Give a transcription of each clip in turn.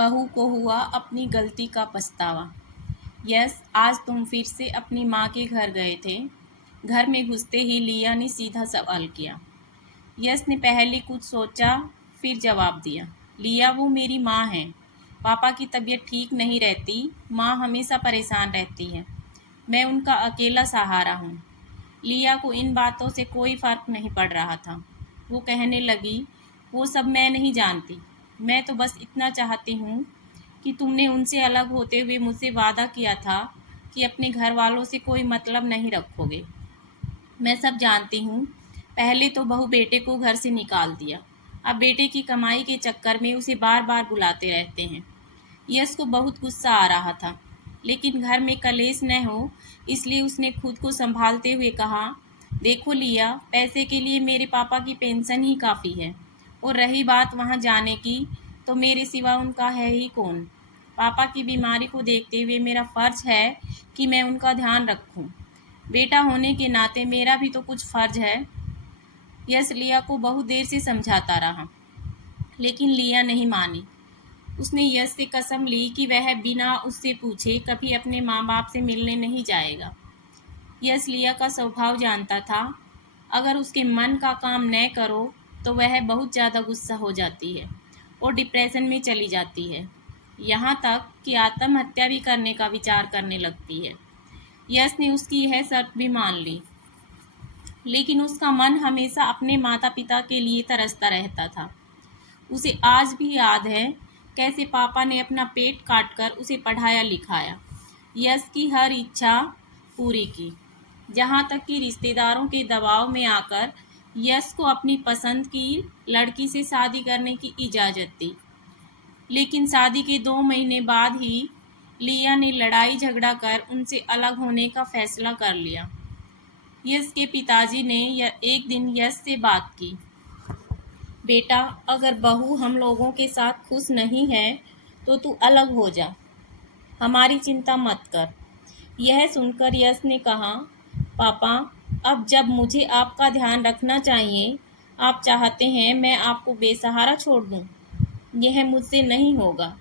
बहू को हुआ अपनी गलती का पछतावा। यस, आज तुम फिर से अपनी माँ के घर गए थे। घर में घुसते ही लिया ने सीधा सवाल किया। यस ने पहले कुछ सोचा, फिर जवाब दिया। लिया, वो मेरी माँ है। पापा की तबीयत ठीक नहीं रहती। माँ हमेशा परेशान रहती है। मैं उनका अकेला सहारा हूँ। लिया को इन बातों से कोई फ़र्क नहीं पड़ रहा था। वो कहने लगी, वो सब मैं नहीं जानती। मैं तो बस इतना चाहती हूँ कि तुमने उनसे अलग होते हुए मुझसे वादा किया था कि अपने घर वालों से कोई मतलब नहीं रखोगे। मैं सब जानती हूँ। पहले तो बहू बेटे को घर से निकाल दिया, अब बेटे की कमाई के चक्कर में उसे बार बार बुलाते रहते हैं। यश को बहुत गुस्सा आ रहा था, लेकिन घर में कलेश न हो इसलिए उसने खुद को संभालते हुए कहा, देखो लिया, पैसे के लिए मेरे पापा की पेंशन ही काफ़ी है, और रही बात वहाँ जाने की, तो मेरे सिवा उनका है ही कौन। पापा की बीमारी को देखते हुए मेरा फ़र्ज़ है कि मैं उनका ध्यान रखूं। बेटा होने के नाते मेरा भी तो कुछ फ़र्ज है। यश लिया को बहुत देर से समझाता रहा, लेकिन लिया नहीं मानी। उसने यश से कसम ली कि वह बिना उससे पूछे कभी अपने माँ बाप से मिलने नहीं जाएगा। यश लिया का स्वभाव जानता था। अगर उसके मन का काम न करो तो वह बहुत ज़्यादा गुस्सा हो जाती है और डिप्रेशन में चली जाती है, यहाँ तक कि आत्महत्या भी करने का विचार करने लगती है। यश ने उसकी यह शर्त भी मान ली, लेकिन उसका मन हमेशा अपने माता पिता के लिए तरसता रहता था। उसे आज भी याद है कैसे पापा ने अपना पेट काट कर उसे पढ़ाया लिखाया, यश की हर इच्छा पूरी की, जहाँ तक कि रिश्तेदारों के दबाव में आकर यश को अपनी पसंद की लड़की से शादी करने की इजाज़त दी। लेकिन शादी के 2 महीने बाद ही लिया ने लड़ाई झगड़ा कर उनसे अलग होने का फैसला कर लिया। यश के पिताजी ने एक दिन यश से बात की, बेटा, अगर बहू हम लोगों के साथ खुश नहीं है तो तू अलग हो जा, हमारी चिंता मत कर। यह सुनकर यश ने कहा, पापा, अब जब मुझे आपका ध्यान रखना चाहिए, आप चाहते हैं मैं आपको बेसहारा छोड़ दूं? यह मुझसे नहीं होगा।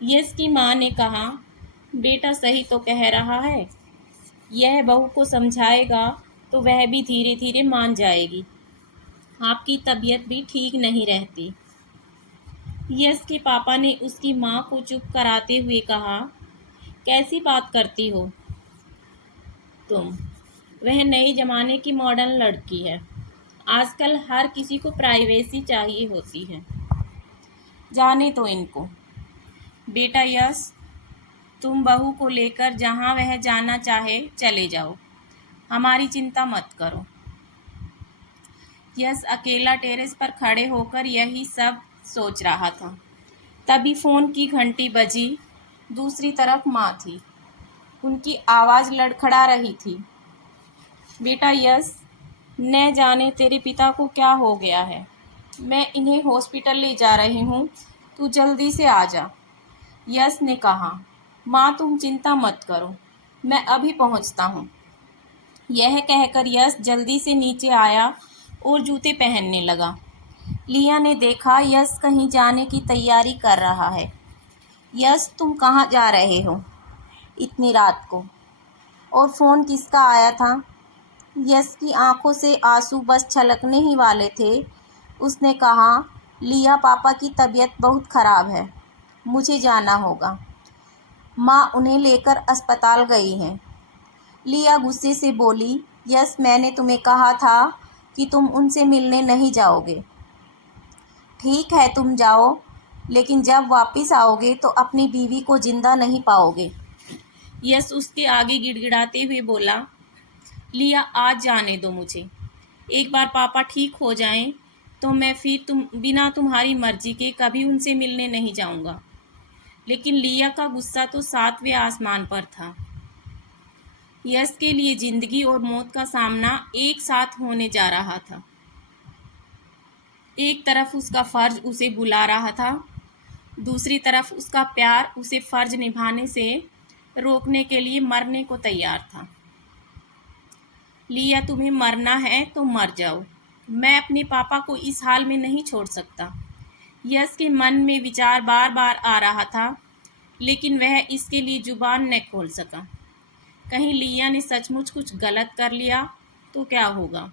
यश की माँ ने कहा, बेटा सही तो कह रहा है। यह बहू को समझाएगा तो वह भी धीरे धीरे मान जाएगी। आपकी तबीयत भी ठीक नहीं रहती। यश के पापा ने उसकी माँ को चुप कराते हुए कहा, कैसी बात करती हो तुम? वह नए ज़माने की मॉडर्न लड़की है। आजकल हर किसी को प्राइवेसी चाहिए होती है। जाने तो इनको। बेटा यश, तुम बहू को लेकर जहाँ वह जाना चाहे चले जाओ, हमारी चिंता मत करो। यश अकेला टेरेस पर खड़े होकर यही सब सोच रहा था। तभी फ़ोन की घंटी बजी। दूसरी तरफ माँ थी। उनकी आवाज़ लड़खड़ा रही थी, बेटा यश, न जाने तेरे पिता को क्या हो गया है। मैं इन्हें हॉस्पिटल ले जा रही हूँ, तू जल्दी से आ जा। यश ने कहा, माँ तुम चिंता मत करो, मैं अभी पहुँचता हूँ। यह कहकर यश जल्दी से नीचे आया और जूते पहनने लगा। लिया ने देखा यश कहीं जाने की तैयारी कर रहा है। यश, तुम कहाँ जा रहे हो इतनी रात को? और फ़ोन किसका आया था? यश की आंखों से आंसू बस छलकने ही वाले थे। उसने कहा, लिया, पापा की तबीयत बहुत ख़राब है, मुझे जाना होगा। माँ उन्हें लेकर अस्पताल गई हैं। लिया गुस्से से बोली, यश, मैंने तुम्हें कहा था कि तुम उनसे मिलने नहीं जाओगे। ठीक है तुम जाओ, लेकिन जब वापस आओगे तो अपनी बीवी को जिंदा नहीं पाओगे। यश उसके आगे गिड़गिड़ाते हुए बोला, लिया, आज जाने दो मुझे। एक बार पापा ठीक हो जाएं तो मैं फिर बिना तुम्हारी मर्जी के कभी उनसे मिलने नहीं जाऊंगा। लेकिन लिया का गुस्सा तो 7वें आसमान पर था। यश के लिए जिंदगी और मौत का सामना एक साथ होने जा रहा था। एक तरफ उसका फ़र्ज उसे बुला रहा था, दूसरी तरफ उसका प्यार उसे फ़र्ज निभाने से रोकने के लिए मरने को तैयार था। लिया, तुम्हें मरना है तो मर जाओ, मैं अपने पापा को इस हाल में नहीं छोड़ सकता। यश के मन में विचार बार बार आ रहा था, लेकिन वह इसके लिए जुबान न खोल सका। कहीं लिया ने सचमुच कुछ गलत कर लिया तो क्या होगा,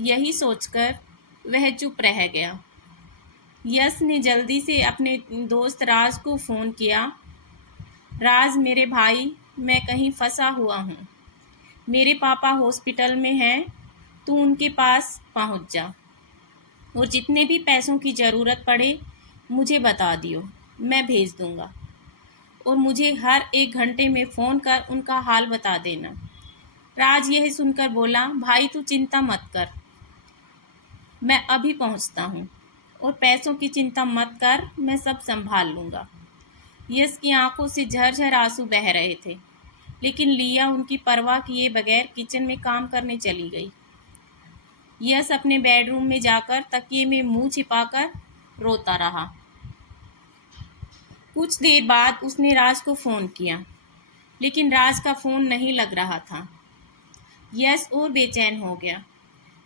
यही सोचकर वह चुप रह गया। यश ने जल्दी से अपने दोस्त राज को फ़ोन किया। राज मेरे भाई, मैं कहीं फंसा हुआ हूँ। मेरे पापा हॉस्पिटल में हैं, तू उनके पास पहुँच जा और जितने भी पैसों की ज़रूरत पड़े मुझे बता दियो, मैं भेज दूँगा। और मुझे हर 1 घंटे में फ़ोन कर उनका हाल बता देना। राज यह सुनकर बोला, भाई तू चिंता मत कर, मैं अभी पहुँचता हूँ और पैसों की चिंता मत कर, मैं सब संभाल लूँगा। यश की आंखों से झरझर आंसू बह रहे थे, लेकिन लिया उनकी परवाह किए बगैर किचन में काम करने चली गई। यश अपने बेडरूम में जाकर तकिए में मुंह छिपाकर रोता रहा। कुछ देर बाद उसने राज को फ़ोन किया, लेकिन राज का फ़ोन नहीं लग रहा था। यश और बेचैन हो गया।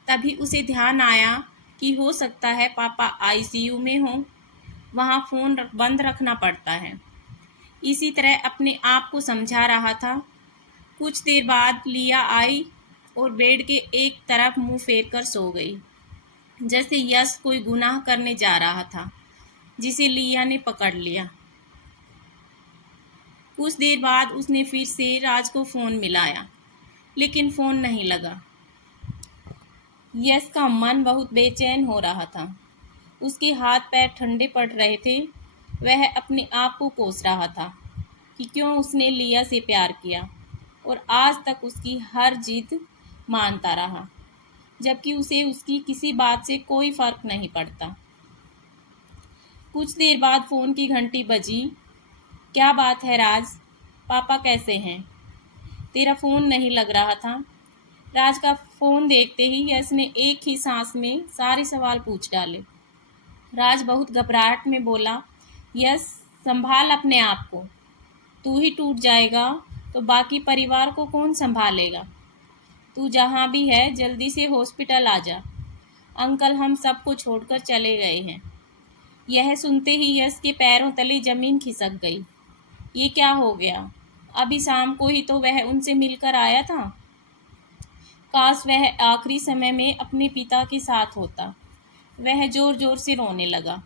तभी उसे ध्यान आया कि हो सकता है पापा आईसीयू में हों, वहाँ फ़ोन बंद रखना पड़ता है। इसी तरह अपने आप को समझा रहा था। कुछ देर बाद लिया आई और बेड के एक तरफ मुंह फेर कर सो गई, जैसे यश कोई गुनाह करने जा रहा था जिसे लिया ने पकड़ लिया। कुछ देर बाद उसने फिर से राज को फ़ोन मिलाया, लेकिन फ़ोन नहीं लगा। यश का मन बहुत बेचैन हो रहा था। उसके हाथ पैर ठंडे पड़ रहे थे। वह अपने आप को कोस रहा था कि क्यों उसने लिया से प्यार किया और आज तक उसकी हर जिद मानता रहा, जबकि उसे उसकी किसी बात से कोई फ़र्क नहीं पड़ता। कुछ देर बाद फ़ोन की घंटी बजी। क्या बात है राज, पापा कैसे हैं? तेरा फ़ोन नहीं लग रहा था। राज का फ़ोन देखते ही यश ने एक ही सांस में सारे सवाल पूछ डाले। राज बहुत घबराहट में बोला, यश संभाल अपने आप को, तू ही टूट जाएगा तो बाकी परिवार को कौन संभालेगा? तू जहाँ भी है जल्दी से हॉस्पिटल आ जा, अंकल हम सबको छोड़कर चले गए हैं। यह सुनते ही यश के पैरों तले ज़मीन खिसक गई। ये क्या हो गया? अभी शाम को ही तो वह उनसे मिलकर आया था। काश वह आखिरी समय में अपने पिता के साथ होता। वह ज़ोर ज़ोर से रोने लगा।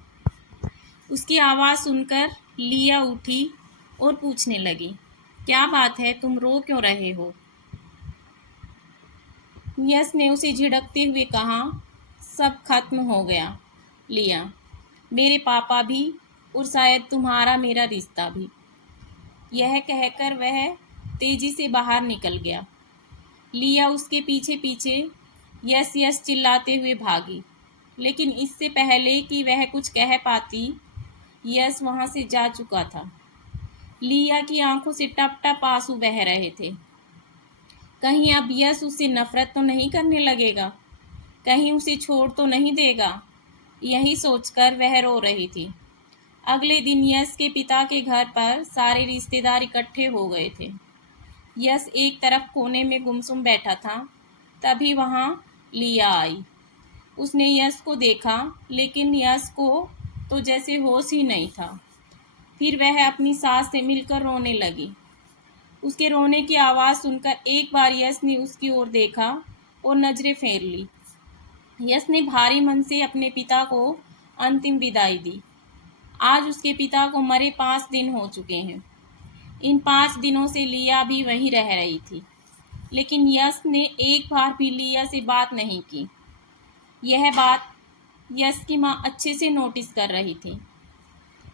उसकी आवाज़ सुनकर लिया उठी और पूछने लगी, क्या बात है, तुम रो क्यों रहे हो? यश ने उसे झिड़कते हुए कहा, सब खत्म हो गया लिया, मेरे पापा भी और शायद तुम्हारा मेरा रिश्ता भी। यह कहकर वह तेजी से बाहर निकल गया। लिया उसके पीछे पीछे यस यस चिल्लाते हुए भागी, लेकिन इससे पहले कि वह कुछ कह पाती, यस वहाँ से जा चुका था। लिया की आंखों से टप टप आंसू बह रहे थे। कहीं अब यस उससे नफरत तो नहीं करने लगेगा, कहीं उसे छोड़ तो नहीं देगा, यही सोचकर वह रो रही थी। अगले दिन यश के पिता के घर पर सारे रिश्तेदार इकट्ठे हो गए थे। यश एक तरफ कोने में गुमसुम बैठा था। तभी वहाँ लिया आई। उसने यश को देखा, लेकिन यश को तो जैसे होश ही नहीं था। फिर वह अपनी सास से मिलकर रोने लगी। उसके रोने की आवाज़ सुनकर एक बार यश ने उसकी ओर देखा और नज़रें फेर ली। यश ने भारी मन से अपने पिता को अंतिम विदाई दी। आज उसके पिता को मरे 5 दिन हो चुके हैं। इन 5 दिनों से लिया भी वहीं रह रही थी, लेकिन यश ने एक बार भी लिया से बात नहीं की। यह बात यश की माँ अच्छे से नोटिस कर रही थी।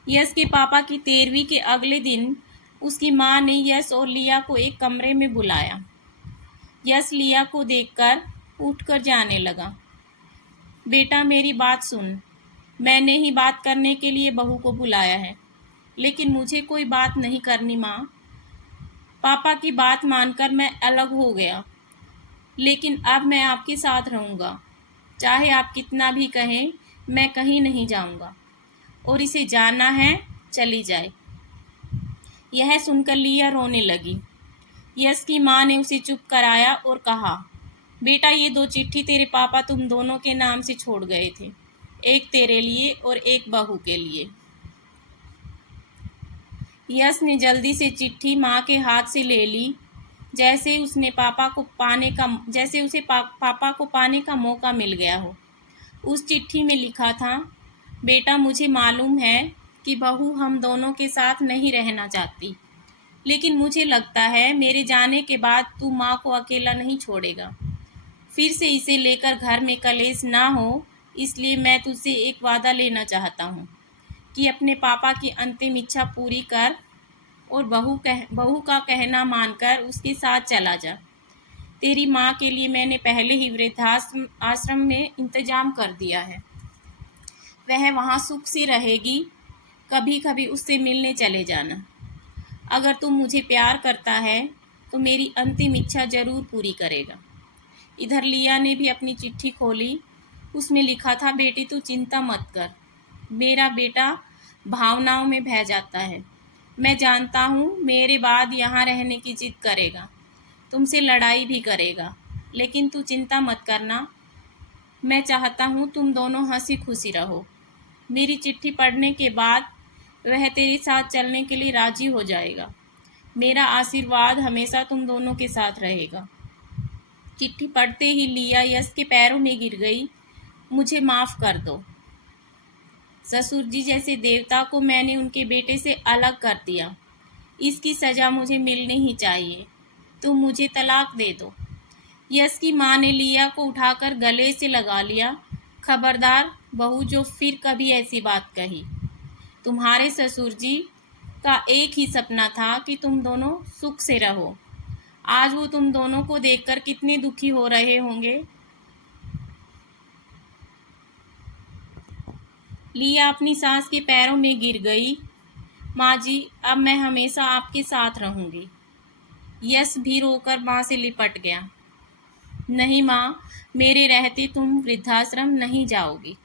यश के पापा की 13वीं के अगले दिन उसकी माँ ने यश और लिया को एक कमरे में बुलाया। यश लिया को देखकर उठकर जाने लगा। बेटा मेरी बात सुन, मैंने ही बात करने के लिए बहू को बुलाया है, लेकिन मुझे कोई बात नहीं करनी माँ। पापा की बात मानकर मैं अलग हो गया, लेकिन अब मैं आपके साथ रहूँगा। चाहे आप कितना भी कहें, मैं कहीं नहीं जाऊँगा और इसे जाना है चली जाए। यह सुनकर लिया रोने लगी। यश की माँ ने उसे चुप कराया और कहा, बेटा ये 2 चिट्ठी तेरे पापा तुम दोनों के नाम से छोड़ गए थे। एक तेरे लिए और एक बहू के लिए। यश ने जल्दी से चिट्ठी माँ के हाथ से ले ली। जैसे उसने पापा को पाने का मौका मिल गया हो। उस चिट्ठी में लिखा था, बेटा मुझे मालूम है कि बहू हम दोनों के साथ नहीं रहना चाहती, लेकिन मुझे लगता है मेरे जाने के बाद तू माँ को अकेला नहीं छोड़ेगा। फिर से इसे लेकर घर में कलेश ना हो, इसलिए मैं तुझसे एक वादा लेना चाहता हूँ कि अपने पापा की अंतिम इच्छा पूरी कर और बहू का कहना मानकर उसके साथ चला जा। तेरी माँ के लिए मैंने पहले ही वृद्धाश्रम में इंतजाम कर दिया है। वह वहाँ सुख से रहेगी। कभी कभी उससे मिलने चले जाना। अगर तू मुझे प्यार करता है तो मेरी अंतिम इच्छा ज़रूर पूरी करेगा। इधर लिया ने भी अपनी चिट्ठी खोली। उसमें लिखा था, बेटी तू चिंता मत कर, मेरा बेटा भावनाओं में बह जाता है। मैं जानता हूँ मेरे बाद यहाँ रहने की जिद करेगा, तुमसे लड़ाई भी करेगा, लेकिन तू चिंता मत करना। मैं चाहता हूँ तुम दोनों हंसी खुशी रहो। मेरी चिट्ठी पढ़ने के बाद वह तेरे साथ चलने के लिए राजी हो जाएगा। मेरा आशीर्वाद हमेशा तुम दोनों के साथ रहेगा। चिट्ठी पढ़ते ही लिया यश के पैरों में गिर गई। मुझे माफ़ कर दो ससुर जी जैसे देवता को मैंने उनके बेटे से अलग कर दिया। इसकी सज़ा मुझे मिलनी ही चाहिए। तुम मुझे तलाक दे दो। यश की माँ ने लिया को उठाकर गले से लगा लिया। खबरदार बहू जो फिर कभी ऐसी बात कही। तुम्हारे ससुर जी का एक ही सपना था कि तुम दोनों सुख से रहो। आज वो तुम दोनों को देखकर कितने दुखी हो रहे होंगे। लिया अपनी सास के पैरों में गिर गई। माँ जी, अब मैं हमेशा आपके साथ रहूँगी। यश भी रोकर माँ से लिपट गया। नहीं माँ, मेरे रहते तुम वृद्धाश्रम नहीं जाओगी।